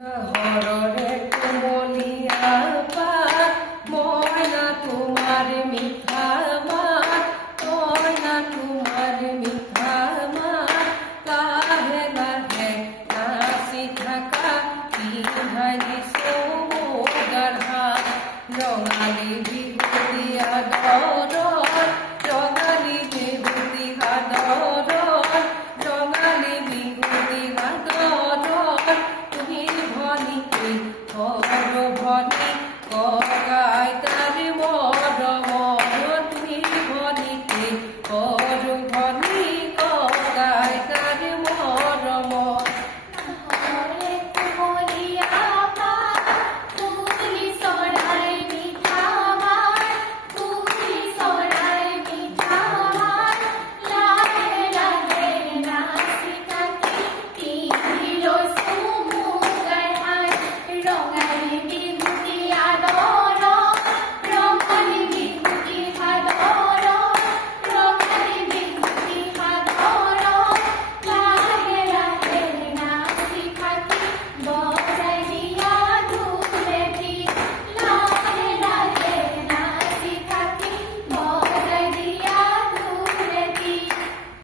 হৰৰে কোমলীয়া পাত মইনা তোমাৰ মিঠা মাত মইনা তোমাৰ মিঠা মাত লাহে লাহে নাচি থাকা পিন্ধাই দিছো গাঢ়া ৰঙালী বিহুতি আদৰত ৰঙালী বিহুতি আদৰত ৰঙালী বিহুতি আদৰত তুমি ভনী ভনী